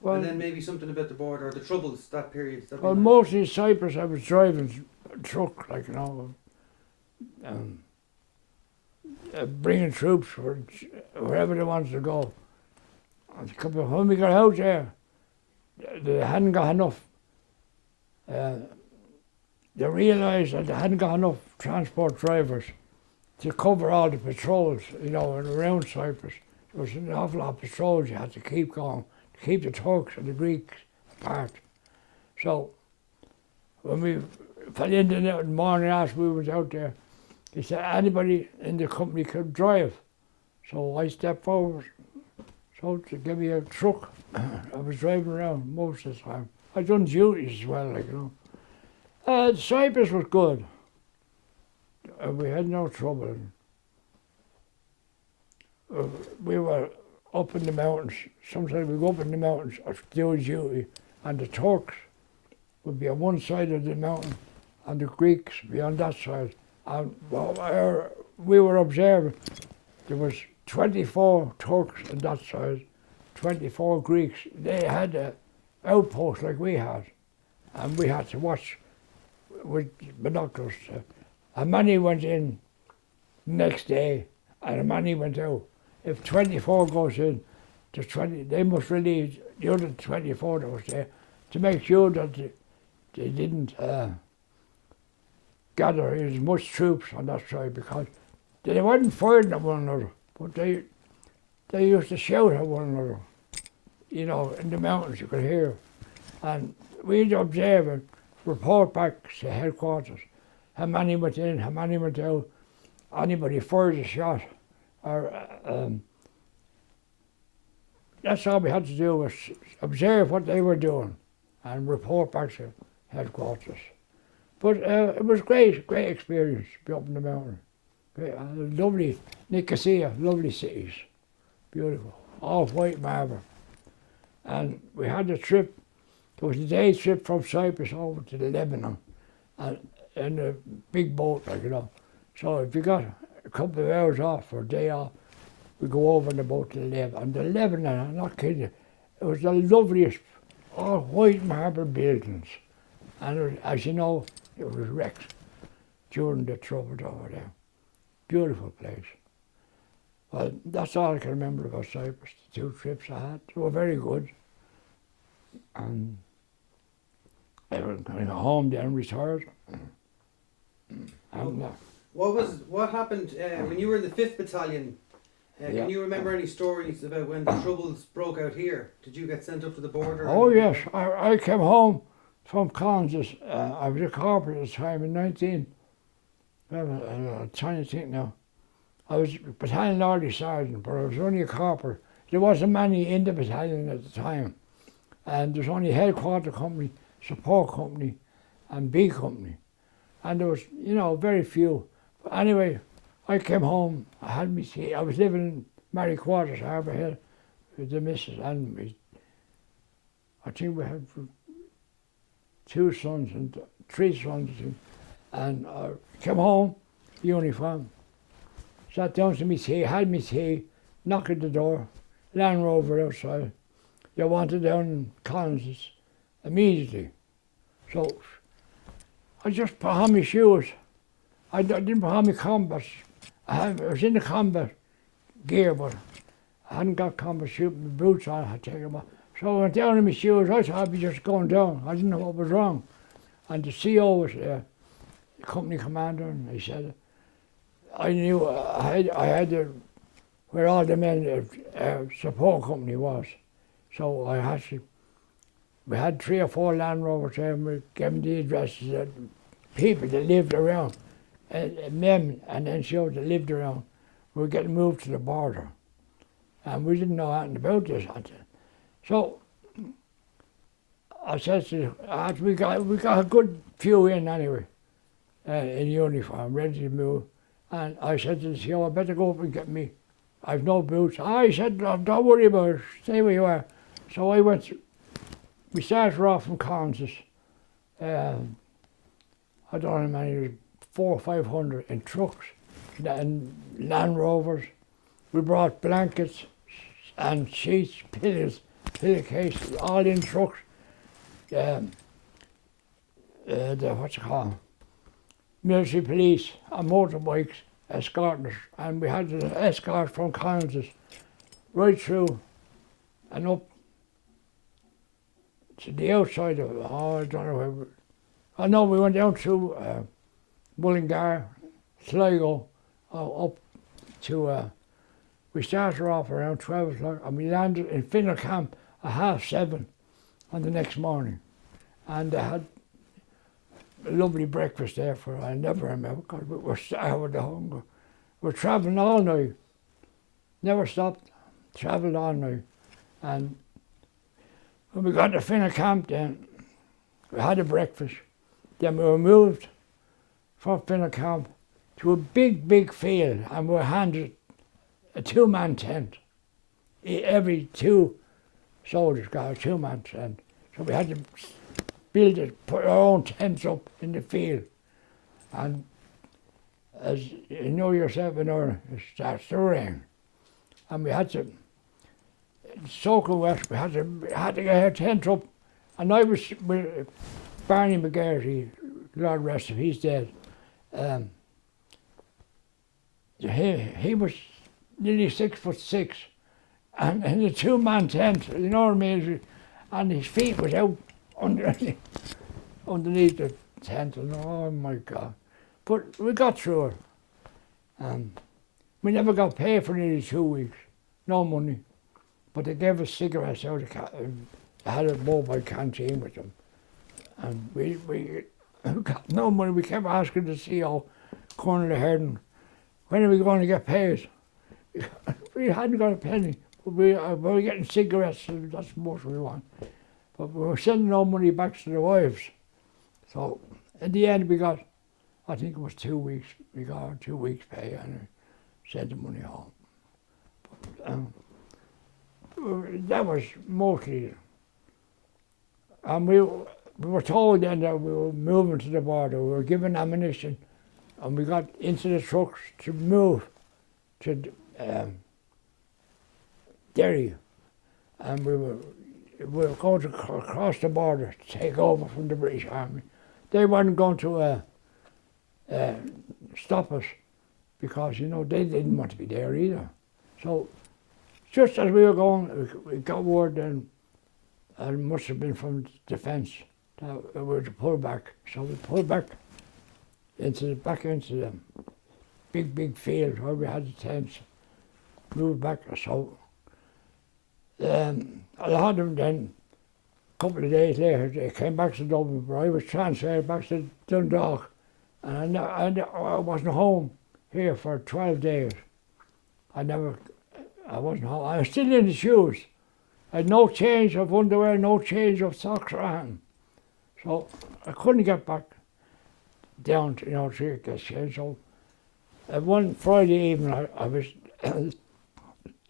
Well, and then maybe something about the border or the troubles that period. Well, nice. Mostly Cyprus, I was driving a truck, like, you know, bringing troops for wherever they wanted to go. And when we got out there, they hadn't got enough. They realised that they hadn't got enough transport drivers to cover all the patrols, you know, around Cyprus. There was an awful lot of patrols you had to keep going, to keep the Turks and the Greeks apart. So when we fell in the morning after we was out there, he said anybody in the company could drive. So I stepped forward, so to give me a truck. I was driving around most of the time. I done duties as well, like, you know. Cyprus was good. We had no trouble. We were up in the mountains. Sometimes we go up in the mountains or do duty, and the Turks would be on one side of the mountain, and the Greeks would be on that side. And we were observing, there was 24 Turks on that side, 24 Greeks. They had an outpost like we had, and we had to watch with binoculars. A many went in next day, and a many went out. If 24 goes in, there's 20, they must relieve the other 24 that was there to make sure that they didn't gather as much troops on that side, because they weren't firing at one another, but they used to shout at one another. You know, in the mountains you could hear. And we'd observe and report back to headquarters how many went in, how many went out, anybody fired a shot, or that's all we had to do, was observe what they were doing and report back to headquarters. But it was great experience to be up in the mountain. Great, lovely, Nicosia, lovely cities, beautiful, all white marble. And we had a trip, it was a day trip from Cyprus over to Lebanon, and in a big boat, like, you know. So if you got a couple of hours off or a day off, we go over in the boat to Lebanon. And the Lebanon, I'm not kidding you, it was the loveliest, all white marble buildings. And it was, as you know, it was wrecked during the trouble over there. Beautiful place. Well, that's all I can remember about Cyprus, the 2 trips I had. They were very good. And I was going to go home then, retired. And, what happened when you were in the 5th Battalion? Can you remember any stories about when the troubles broke out here? Did you get sent up to the border? Oh yes, I came home from Kansas. I was a corporal at the time in 19. I'm trying to think now. I was battalion orderly sergeant, but I was only a corporal. There wasn't many in the battalion at the time, and there's only headquarter company, support company, and B company, and there was, you know, very few. But anyway, I came home. I had me see. I was living in married quarters, Arbour Hill, with the missus and me. I think we had 2 sons and 3 sons, and I came home, uniform. Sat down to me tea, had me tea, knocked at the door, Land Rover outside. They wanted down in Kansas immediately. So I just put on my shoes. I didn't put on my combat. I was in the combat gear, but I hadn't got combat shoes, my boots on, I had to take them off. So I went down in my shoes. I thought I'd be just going down. I didn't know what was wrong. And the CO was there, the company commander, and he said, I knew I had where all the men support company was. So I had to, we had 3 or 4 Land Rovers there, and we gave them the addresses of people that lived around, men and NCOs that lived around. We were getting moved to the border. And we didn't know anything about this. So I said to we got a good few in anyway, in uniform, ready to move. And I said to the CO, I better go up and get me. I've no boots. I said, don't worry about it, stay where you are. So I went, we started off from Kansas. I don't know how many, 400 or 500 in trucks and Land Rovers. We brought blankets and sheets, pillowcases, all in trucks. What's it called? Military police and motorbikes escorting us, and we had an escort from Kansas right through and up to the outside of, I don't know where. I know we went down through Mullingar, Sligo, up to, we started off around 12 o'clock and we landed in Infantry Camp at 7:30 on the next morning. And they had a lovely breakfast there for, I never remember, because we were starved with the hunger. We were travelling all night, never stopped, travelled all night. And when we got to Infantry Camp then, we had a breakfast. Then we were moved from Infantry Camp to a big field, and we were handed a 2-man tent. Every 2 soldiers got a 2-man tent. So we had to build it, put our own tents up in the field. And as you know yourself in Ireland, it starts to rain. And we had to, soaking wet, we had to get our tent up. And I was with Barney McGarty, Lord rest him, he's dead. He was nearly 6'6", and in a two-man tent, you know what I mean? And his feet was out underneath the tent, and oh my God. But we got through it. We never got paid for nearly 2 weeks, no money. But they gave us cigarettes out of they had a mobile canteen with them. And we got no money. We kept asking the CEO, Colonel hÉireann, when are we going to get paid? We hadn't got a penny, but we were getting cigarettes, and that's what we want. But we were sending no money back to the wives. So in the end we got, I think it was 2 weeks, we got our 2 weeks pay and sent the money home. But, that was mostly, and we were told then that we were moving to the border, we were given ammunition, and we got into the trucks to move to Derry, and we were going to cross the border to take over from the British Army. They weren't going to stop us because, you know, they didn't want to be there either. So just as we were going, we got word then, and it must have been from defence, that we were to pull back. So we pulled back into the big field where we had the tents, moved back. So a lot of them then, a couple of days later, they came back to Dublin, but I was transferred back to Dundalk, and I wasn't home here for 12 days. I wasn't home. I was still in the shoes. I had no change of underwear, no change of socks or anything. So I couldn't get back down to, you know, to get changed. So one Friday evening, I was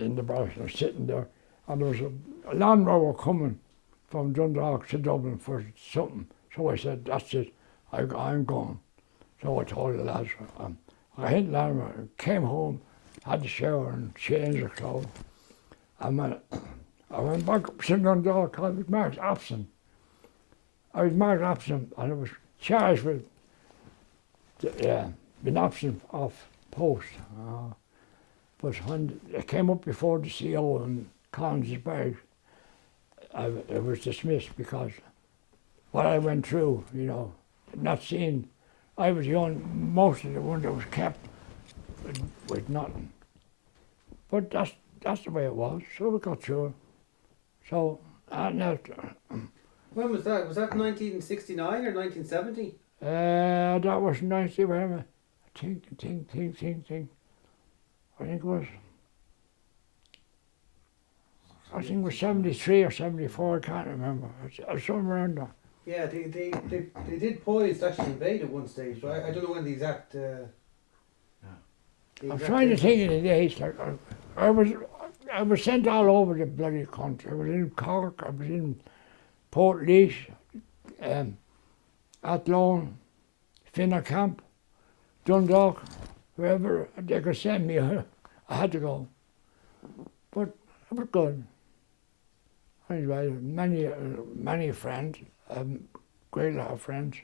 in the bar, I was sitting there, and there was a Land Rover coming from Dundalk to Dublin for something. So I said, that's it, I'm going. So I told the lads, I hit Land Rover, came home, had to shower and change the clothes. And when I went back up to Dundalk, I was marked absent. I was marked absent, and I was charged with being absent off post. But when it came up before the CO in Collinsburg, it was dismissed because what I went through, you know, not seeing, I was the only, most of the one that was kept with nothing. But that's the way it was, so we got through it. So, now, when was that? Was that 1969 or 1970? that was 90, whatever. Think. I think it was 73 or 74, I can't remember. It's somewhere around there. Yeah, they did poised to actually invade at one stage, but I don't know when the exact. I'm trying to think of the dates. Like, I was sent all over the bloody country. I was in Cork, I was in Portlaoise, Athlone, Curragh Camp, Dundalk, wherever they could send me, I had to go. But it was good. Anyway, many friends, great lot of friends.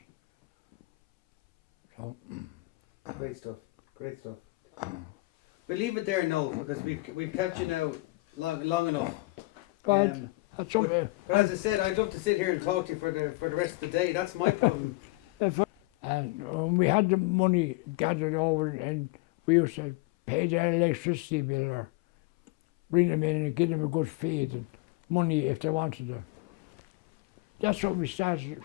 So. Great stuff. We'll leave it there, Noel, because we've kept you now long enough. But that's okay. But as I said, I'd love to sit here and talk to you for the rest of the day. That's my problem. And we had the money gathered over, and we used to pay their electricity bill or bring them in and give them a good feed and money if they wanted it. That's what we started.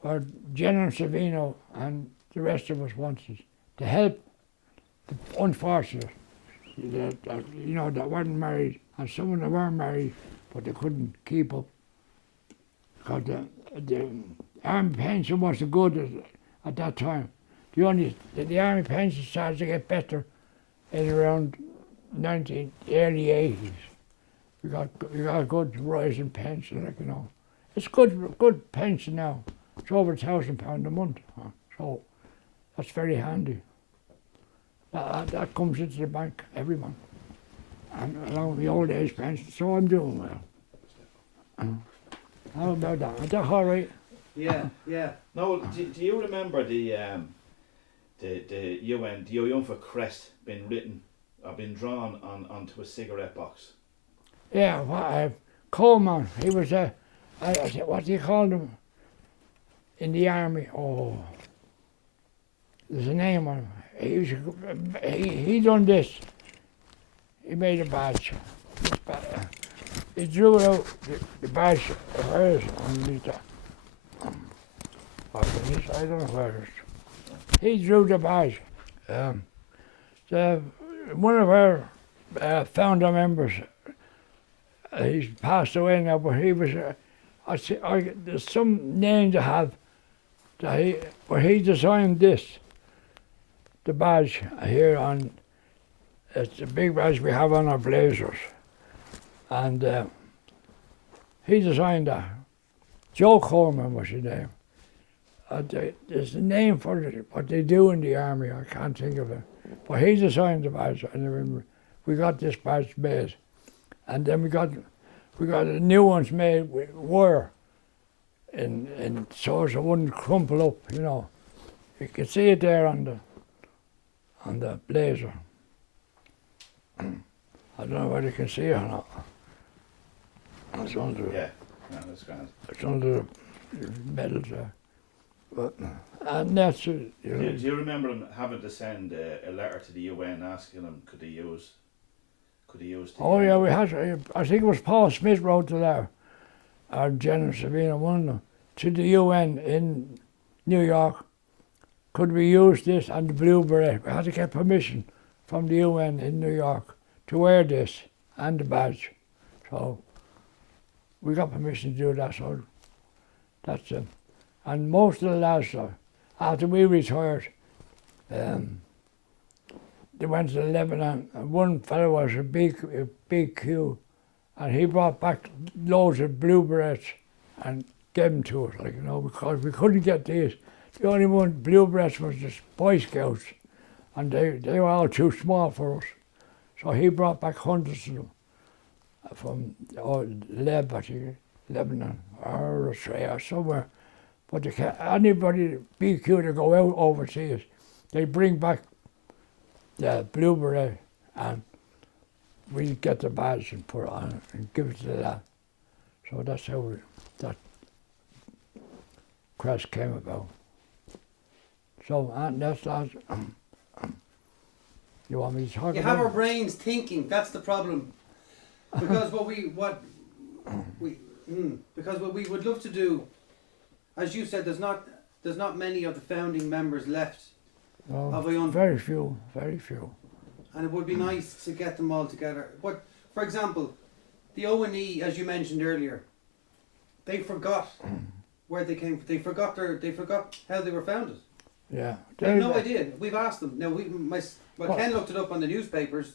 What General Savino and the rest of us wanted to help the unfortunate, that weren't married, and some of them were married, but they couldn't keep up because the army pension wasn't good at that time. The army pension started to get better in around early 80s, We got a good rise in pension, like, you know. It's good pension now. It's over £1,000 a month. So that's very handy. That comes into the bank every month. And along with the old age pension, so I'm doing well. How about that? Is that all right? Yeah, yeah. No, do you remember the UN, the UNFICYP crest being written or been drawn onto a cigarette box? Yeah, Coleman, he was what do you call him in the army? Oh, there's a name on him. He done this. He made a badge. He drew out the badge of hers underneath that. I don't know where it is. He drew the badge. One of our founder members, he's passed away now, but he was, there's some name to have, but he designed this, the badge here on, it's a big badge we have on our blazers. And he designed that. Joe Coleman was his name. There's a name for it, what they do in the army, I can't think of it. But he designed the badge, and we got this badge made. And then we got new ones made with wire, and so it wouldn't crumple up, you know. You can see it there on the blazer. I don't know whether you can see it or not. It's under. Yeah, no, that's grand. It's under the medals there. But, and that's it. You know. Do you remember them having to send a letter to the UN asking them could they use the Oh yeah, we had. I think it was Paul Smith wrote to our General Sabina, one of them, to the UN in New York. Could we use this and the blue beret? We had to get permission from the UN in New York to wear this and the badge. So we got permission to do that. So that's it. And most of the lads, after we retired, they went to Lebanon, and one fellow was a big Q, and he brought back loads of blue berets and gave them to us, like, you know, because we couldn't get these. The only one blue berets was the Boy Scouts, and they were all too small for us. So he brought back hundreds of them from Lebanon or Australia, somewhere. But anybody BQ to go out overseas, they bring back the blue beret, and we get the badge and put it on it and give it to the lad. So that's how that crest came about. So that's that. You want me to talk about it? You have our brains thinking, that's the problem. Because what we would love to do, as you said, there's not many of the founding members left. No, very few. And it would be nice to get them all together. But, for example, the ONE, as you mentioned earlier, they forgot where they came from. They forgot how they were founded. Yeah. They have no idea. We've asked them. Now, Ken looked it up on the newspapers,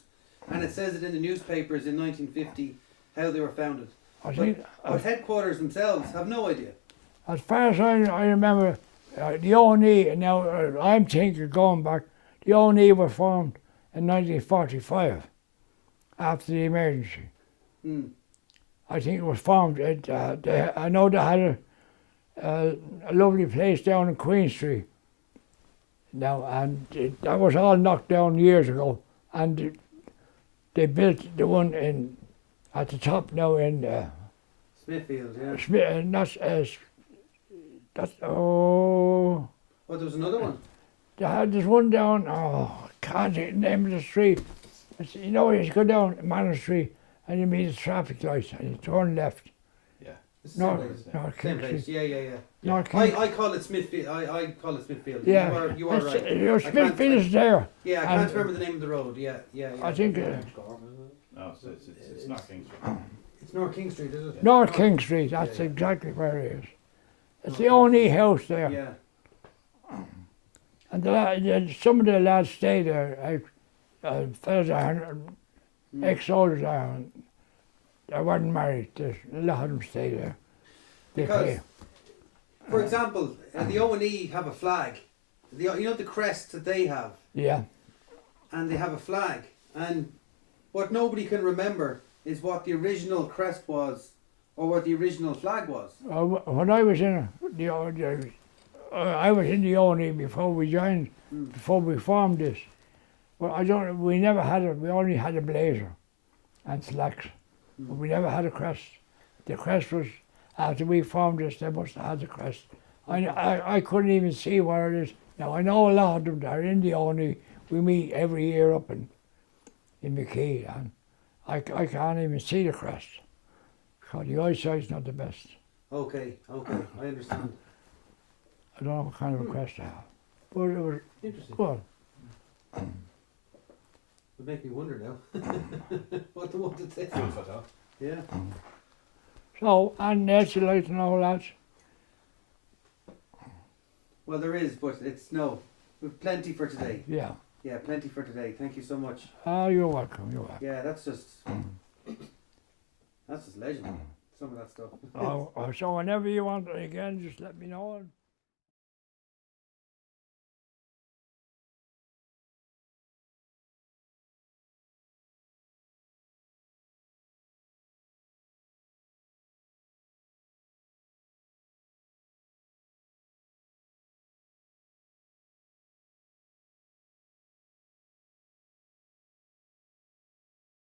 and it says it in the newspapers in 1950 how they were founded. But headquarters themselves have no idea. As far as I remember, the ONE, now I'm thinking going back, the ONE were formed in 1945 after the emergency. I think it was formed. I know they had a lovely place down in Queen Street. Now, and that was all knocked down years ago, and they built the one at the top now in Smithfield, yeah. And oh, there was another one. There's one down. Oh, I can't think the name of the street. You know, you go down Manor Street and you meet the traffic lights and you turn left. Yeah. North Same King place. Street. Yeah. North King. I call it Smithfield. I call it Smithfield. Yeah. You are right. Smithfield is there. Yeah, I can't remember the name of the road. Yeah. I think. No, it's not King Street. It's North King Street, is it? North King Street. That's exactly where it is. It's the only house there. Yeah. And some of the lads stay there. Fellas are ex-soldiers are. they weren't married. A lot of them stayed there. They Because, came. for example, the ONE have a flag. You know the crest that they have, Yeah. and they have a flag. And what nobody can remember is what the original crest was, or what the original flag was. When I was in I was in the ONE before we joined, before we formed this. Well, we never had it. We only had a blazer and slacks. But we never had a crest. The crest was, after we formed this, they must have had the crest. I couldn't even see what it is. Now, I know a lot of them that are in the ONE. We meet every year up in McKee, and I can't even see the crest. Because the eyesight's not the best. Okay, I understand. I don't know what kind of a crest I have. But it was, Interesting. well, Would make me wonder now. What the one to take? Food for thought. Yeah. so, and else you like to know, lads? Well, there is, but it's no. We've plenty for today. Yeah. Yeah, plenty for today. Thank you so much. Oh, you're welcome, you're welcome. Yeah, that's just legend. Some of that stuff. So whenever you want it again, just let me know.